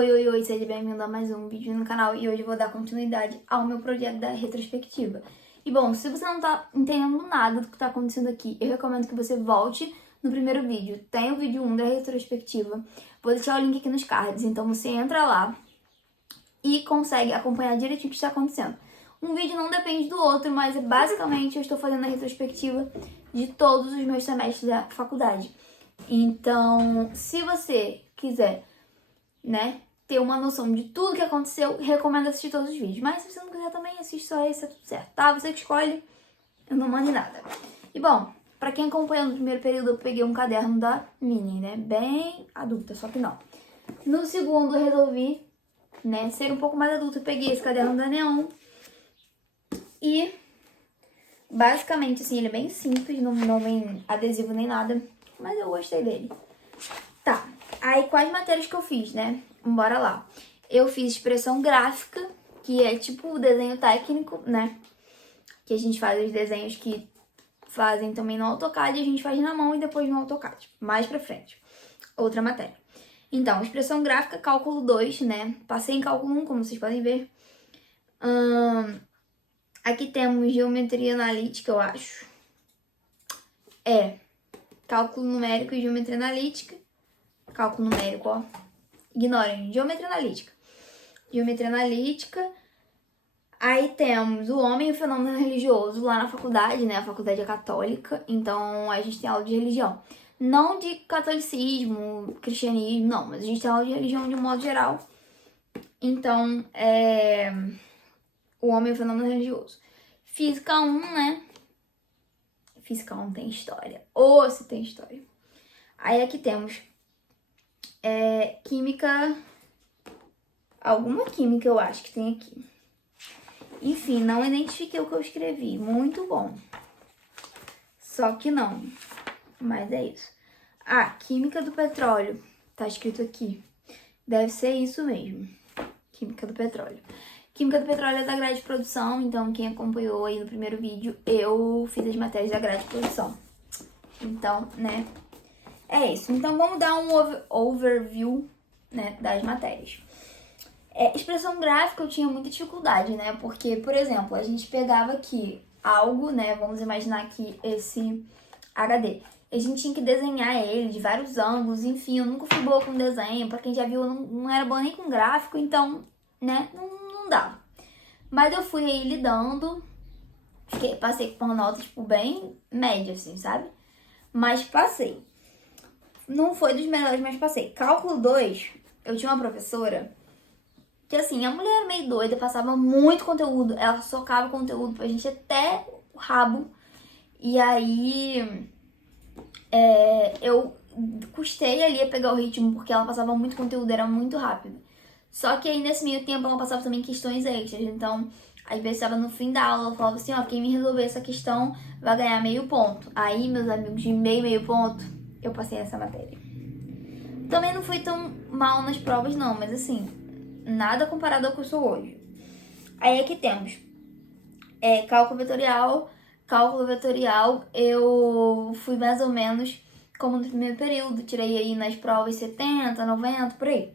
Oi, seja bem-vindo a mais um vídeo no canal e hoje eu vou dar continuidade ao meu projeto da retrospectiva. E bom, se você não tá entendendo nada do que tá acontecendo aqui, eu recomendo que você volte no primeiro vídeo. Tem o vídeo 1 da retrospectiva, vou deixar o link aqui nos cards, então você entra lá e consegue acompanhar direitinho o que está acontecendo. Um vídeo não depende do outro, mas basicamente eu estou fazendo a retrospectiva de todos os meus semestres da faculdade. Então, se você quiser, né, ter uma noção de tudo que aconteceu, recomendo assistir todos os vídeos. Mas se você não quiser também, assiste só esse, é tudo certo, tá? Você que escolhe, eu não mando nada. E bom, pra quem acompanhou no primeiro período, eu peguei um caderno da Mini, né, bem adulta, só que não. No segundo, eu resolvi, né, ser um pouco mais adulta, eu peguei esse caderno da Neon. E, basicamente, assim, ele é bem simples, não vem adesivo nem nada, mas eu gostei dele. Tá, aí quais matérias que eu fiz, né? Bora lá. Eu fiz expressão gráfica, que é tipo o desenho técnico, né? Que a gente faz os desenhos que fazem também no AutoCAD, a gente faz na mão e depois no AutoCAD, mais pra frente. Outra matéria. Então, expressão gráfica, cálculo 2, né? Passei em cálculo 1, como vocês podem ver. Aqui temos geometria analítica, eu acho. Cálculo numérico e geometria analítica. Cálculo numérico, ó. Ignorem, geometria analítica. Geometria analítica. Aí temos o homem e o fenômeno religioso lá na faculdade, né? A faculdade é católica, então a gente tem aula de religião. Não de catolicismo, cristianismo, não, mas a gente tem aula de religião de um modo geral. Então, o homem e o fenômeno religioso. Física 1, né? Física 1 tem história. Ou se tem história. Aí aqui temos química. Alguma química eu acho que tem aqui. Enfim, não identifiquei o que eu escrevi. Muito bom. Só que não. Mas é isso. Química do petróleo. Tá escrito aqui. Deve ser isso mesmo. Química do petróleo. Química do petróleo é da grade de produção. Então, quem acompanhou aí no primeiro vídeo, eu fiz as matérias da grade de produção. Então, né? É isso. Então, vamos dar um overview, né, das matérias. Expressão gráfica eu tinha muita dificuldade, né? Porque, por exemplo, a gente pegava aqui algo, né? Vamos imaginar aqui esse HD. A gente tinha que desenhar ele de vários ângulos, enfim, eu nunca fui boa com desenho. Pra quem já viu, eu não era boa nem com gráfico, então, né? Não dava. Mas eu fui aí lidando, passei com uma nota, tipo, bem média, assim, sabe? Mas passei. Não foi dos melhores, mas passei. Cálculo 2, eu tinha uma professora que, assim, a mulher era meio doida, passava muito conteúdo. Ela socava conteúdo pra gente até o rabo. E aí, eu custei ali a pegar o ritmo, porque ela passava muito conteúdo, era muito rápido. Só que aí, nesse meio tempo, ela passava também questões extras. Então, às vezes, estava no fim da aula, ela falava assim, ó, quem me resolver essa questão vai ganhar meio ponto. Aí, meus amigos, de meio ponto, eu passei essa matéria. Também não fui tão mal nas provas, não, mas assim, nada comparado ao que eu sou hoje. Aí aqui temos cálculo vetorial. Cálculo vetorial eu fui mais ou menos como no primeiro período. Tirei aí nas provas 70, 90, por aí.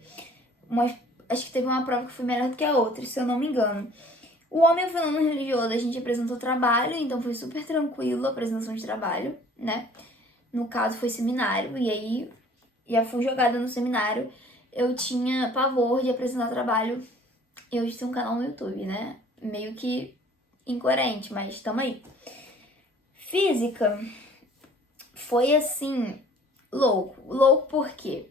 Mas acho que teve uma prova que foi melhor do que a outra, se eu não me engano. O homem e o fenômeno religioso, a gente apresentou trabalho, então foi super tranquilo a apresentação de trabalho, né? No caso foi seminário, e aí já fui jogada no seminário. Eu tinha pavor de apresentar trabalho e hoje tenho um canal no YouTube, né? Meio que incoerente, mas tamo aí. Física foi assim, louco. Louco por quê?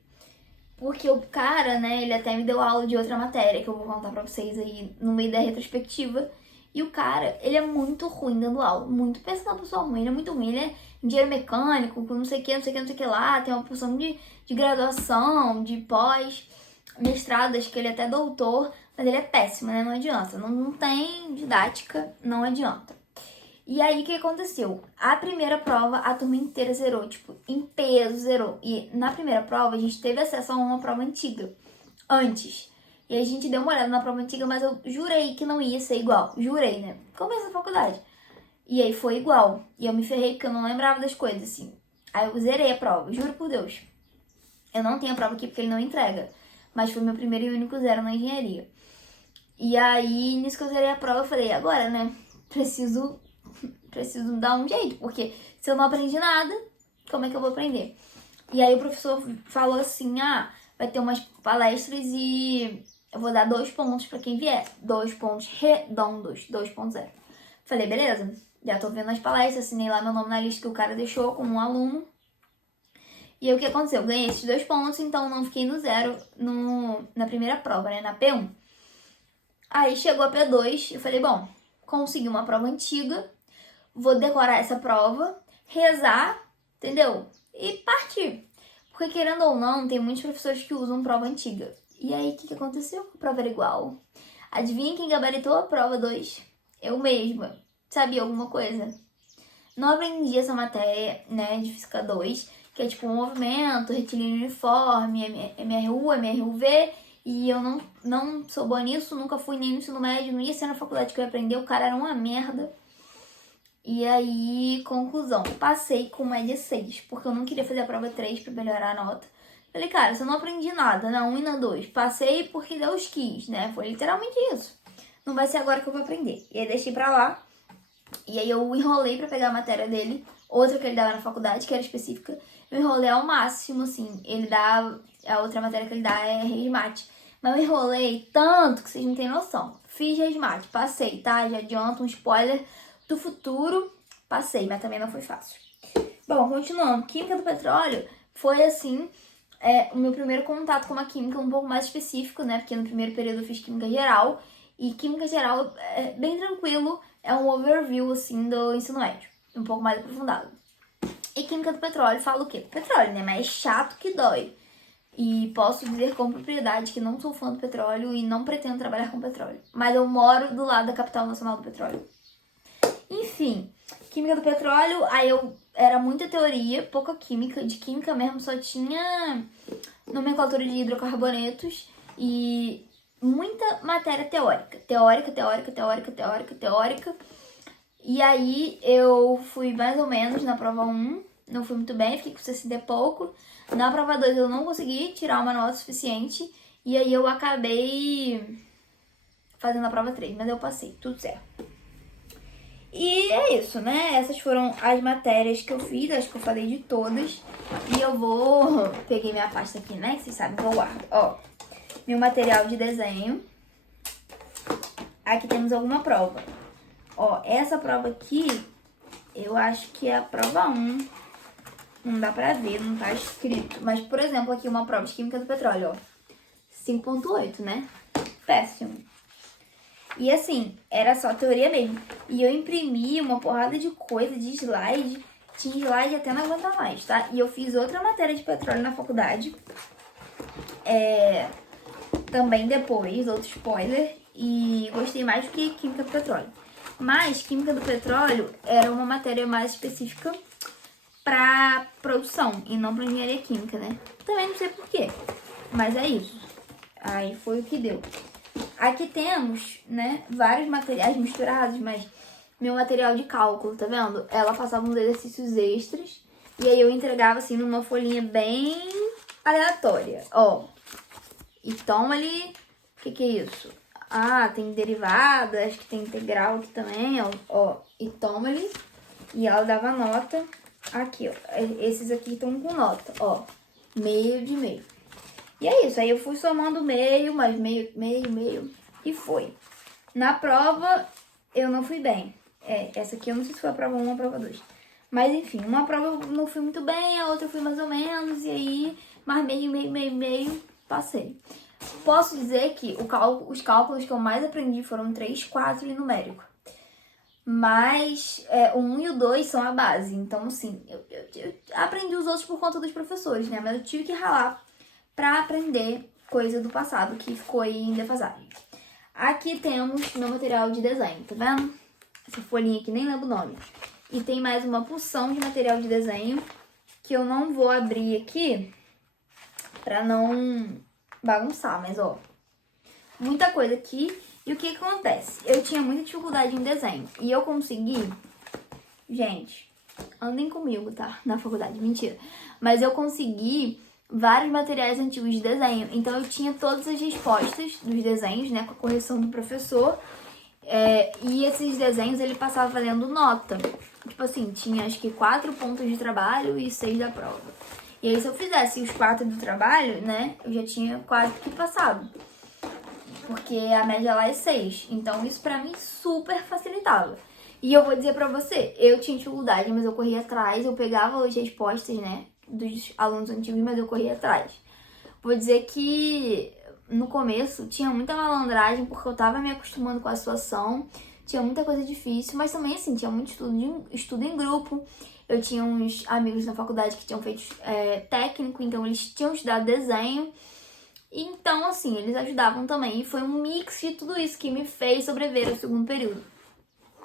Porque o cara, né, ele até me deu aula de outra matéria que eu vou contar pra vocês aí no meio da retrospectiva. E o cara, ele é muito ruim dando aula. Muito, pensa numa pessoa ruim, ele é muito ruim. Ele é engenheiro mecânico, com não sei o que lá. Tem uma porção de graduação, de pós, mestrado, acho que ele é até doutor. Mas ele é péssimo, né? Não adianta. Não tem didática, não adianta. E aí, o que aconteceu? A primeira prova, a turma inteira zerou, tipo, em peso zerou. E na primeira prova, a gente teve acesso a uma prova antiga, antes. E a gente deu uma olhada na prova antiga, mas eu jurei que não ia ser igual. Jurei, né? Começo da faculdade. E aí foi igual. E eu me ferrei porque eu não lembrava das coisas, assim. Aí eu zerei a prova, juro por Deus. Eu não tenho a prova aqui porque ele não entrega. mas foi meu primeiro e único 0 na engenharia. E aí, nisso que eu zerei a prova, eu falei, agora, né, preciso dar um jeito, porque se eu não aprendi nada, como é que eu vou aprender? E aí o professor falou assim, vai ter umas palestras e eu vou dar 2 pontos pra quem vier. 2 pontos redondos, 2.0. Falei, beleza, já tô vendo as palestras, assinei lá meu nome na lista que o cara deixou como um aluno. E aí o que aconteceu? Eu ganhei esses 2 pontos, então não fiquei no 0 na primeira prova, né, na P1. Aí chegou a P2, eu falei, bom, consegui uma prova antiga, vou decorar essa prova, rezar, entendeu? E partir. Porque querendo ou não, tem muitos professores que usam prova antiga. E aí, o que aconteceu? A prova era igual. Adivinha quem gabaritou a prova 2? Eu mesma. Sabia alguma coisa? Não aprendi essa matéria, né, de Física 2, que é tipo um movimento, retilíneo uniforme, MRU, MRUV, e eu não sou boa nisso, nunca fui nem no ensino médio, não ia ser na faculdade que eu ia aprender, o cara era uma merda. E aí, conclusão, passei com média 6, porque eu não queria fazer a prova 3 pra melhorar a nota. Falei, cara, se eu não aprendi nada na 1 e na 2, passei porque Deus quis, né? Foi literalmente isso. Não vai ser agora que eu vou aprender. E aí deixei pra lá. E aí eu enrolei pra pegar a matéria dele, outra que ele dava na faculdade, que era específica. Eu enrolei ao máximo, assim. Ele dá, a outra matéria que ele dá é resmate. Mas eu enrolei tanto que vocês não têm noção. Fiz resmate, passei, tá? Já adianto um spoiler do futuro. Passei, mas também não foi fácil. Bom, continuando. Química do petróleo foi, assim, o meu primeiro contato com uma química um pouco mais específico, né? Porque no primeiro período eu fiz química geral. E química geral é bem tranquilo. É um overview, assim, do ensino médio. Um pouco mais aprofundado. E química do petróleo fala o quê? Petróleo, né? Mas é chato que dói. E posso dizer com propriedade que não sou fã do petróleo e não pretendo trabalhar com petróleo. Mas eu moro do lado da capital nacional do petróleo. Enfim, química do petróleo, aí eu era muita teoria, pouca química. De química mesmo só tinha nomenclatura de hidrocarbonetos e muita matéria teórica. Teórica. E aí eu fui mais ou menos na prova 1, não fui muito bem, fiquei com 60 e pouco. Na prova 2 eu não consegui tirar uma nota suficiente e aí eu acabei fazendo a prova 3, mas eu passei, tudo certo. E é isso, né? Essas foram as matérias que eu fiz, acho que eu falei de todas. E eu vou... Peguei minha pasta aqui, né? Que vocês sabem que eu guardo. Ó, meu material de desenho. Aqui temos alguma prova. Ó, essa prova aqui, eu acho que é a prova 1. Não dá pra ver, não tá escrito. Mas, por exemplo, aqui uma prova de química do petróleo, ó. 5.8, né? Péssimo. E assim, era só teoria mesmo. E eu imprimi uma porrada de coisa, de slide. Tinha slide até não aguentar mais, tá? E eu fiz outra matéria de petróleo na faculdade. Também depois, outro spoiler. E gostei mais do que química do petróleo. Mas química do petróleo era uma matéria mais específica pra produção e não pra engenharia química, né? Também não sei porquê, mas é isso. Aí foi o que deu. Aqui temos, né, vários materiais misturados, mas meu material de cálculo, tá vendo? Ela passava uns exercícios extras e aí eu entregava assim numa folhinha bem aleatória. Ó, e toma ali, o que é isso? Ah, tem derivadas, que tem integral aqui também, ó. E toma ali, e ela dava nota aqui, ó. Esses aqui estão com nota, ó, meio de meio. E é isso, aí eu fui somando meio, mais meio, e foi. Na prova, eu não fui bem. Essa aqui eu não sei se foi a prova 1 ou a prova 2. Mas enfim, uma prova eu não fui muito bem, a outra eu fui mais ou menos, e aí, mais meio, passei. Posso dizer que os cálculos que eu mais aprendi foram 3, 4 e numérico. Mas o 1 e o 2 são a base. Então, assim, eu aprendi os outros por conta dos professores, né? Mas eu tive que ralar pra aprender coisa do passado que ficou aí em defasagem. Aqui temos meu material de desenho, tá vendo? Essa folhinha aqui, nem lembro o nome. E tem mais uma porção de material de desenho que eu não vou abrir aqui pra não bagunçar, mas ó, muita coisa aqui. E o que acontece? Eu tinha muita dificuldade em desenho e eu consegui, gente, andem comigo, tá? Na faculdade, mentira. Mas eu consegui vários materiais antigos de desenho. Então eu tinha todas as respostas dos desenhos, né, com a correção do professor. E esses desenhos ele passava valendo nota. Tipo assim, tinha acho que 4 pontos de trabalho e 6 da prova. E aí se eu fizesse os 4 do trabalho, né, eu já tinha quase que passado. Porque a média lá é 6. Então isso pra mim super facilitava. E eu vou dizer pra você, eu tinha dificuldade, mas eu corria atrás, eu pegava as respostas, né, dos alunos antigos, mas eu corria atrás. Vou dizer que no começo tinha muita malandragem, porque eu tava me acostumando com a situação, tinha muita coisa difícil, mas também, assim, tinha muito estudo em grupo. Eu tinha uns amigos na faculdade que tinham feito técnico, então eles tinham estudado desenho. Então, assim, eles ajudavam também. E foi um mix de tudo isso que me fez sobreviver ao segundo período.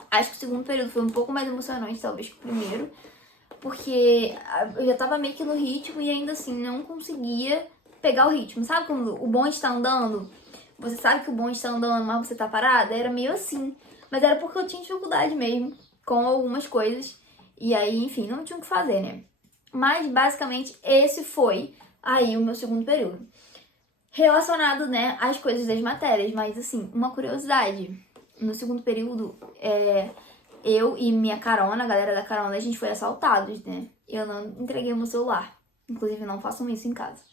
Acho que o segundo período foi um pouco mais emocionante, talvez, que o primeiro. Porque eu já tava meio que no ritmo e ainda assim não conseguia pegar o ritmo. Sabe quando o bonde tá andando? Você sabe que o bonde tá andando, mas você tá parada? Era meio assim. Mas era porque eu tinha dificuldade mesmo com algumas coisas. E aí, enfim, não tinha o que fazer, né? Mas, basicamente, esse foi aí o meu segundo período. Relacionado, né, às coisas das matérias. Mas, assim, uma curiosidade. No segundo período, eu e minha carona, a galera da carona, a gente foi assaltados, né? Eu não entreguei o meu celular. Inclusive, não façam isso em casa.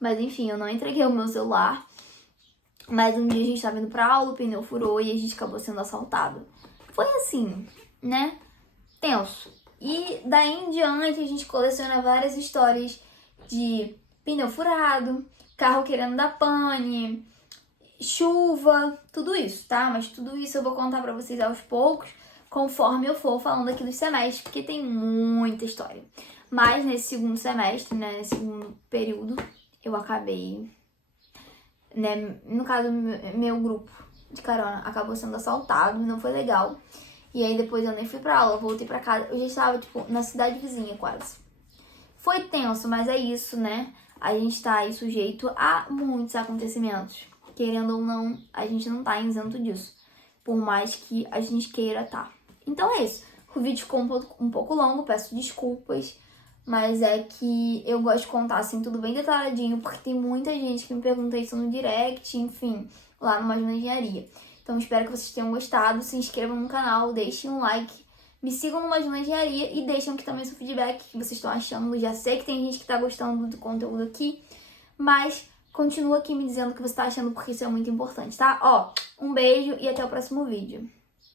Mas, enfim, eu não entreguei o meu celular. Mas um dia a gente tava indo pra aula, o pneu furou e a gente acabou sendo assaltado. Foi assim, né? Tenso. E daí em diante a gente coleciona várias histórias de pneu furado, carro querendo dar pane, chuva, tudo isso, tá? Mas tudo isso eu vou contar pra vocês aos poucos, conforme eu for falando aqui dos semestres, porque tem muita história. Mas nesse segundo semestre, né, nesse segundo período, eu acabei, né, no caso, meu grupo de carona acabou sendo assaltado, não foi legal. E aí depois eu nem fui pra aula, voltei pra casa, eu já estava, tipo, na cidade vizinha quase. Foi tenso, mas é isso, né? A gente tá aí sujeito a muitos acontecimentos. Querendo ou não, a gente não tá isento disso. Por mais que a gente queira tá. Então é isso. O vídeo ficou um pouco longo, peço desculpas. Mas é que eu gosto de contar, assim, tudo bem detalhadinho. Porque tem muita gente que me pergunta isso no direct, enfim, lá no Imagina Engenharia. Então espero que vocês tenham gostado. Se inscrevam no canal, deixem um like. Me sigam no Imagina Engenharia e deixem aqui também seu feedback, que vocês estão achando. Eu já sei que tem gente que tá gostando do conteúdo aqui, mas continua aqui me dizendo o que você tá achando, porque isso é muito importante, tá? Ó, um beijo e até o próximo vídeo.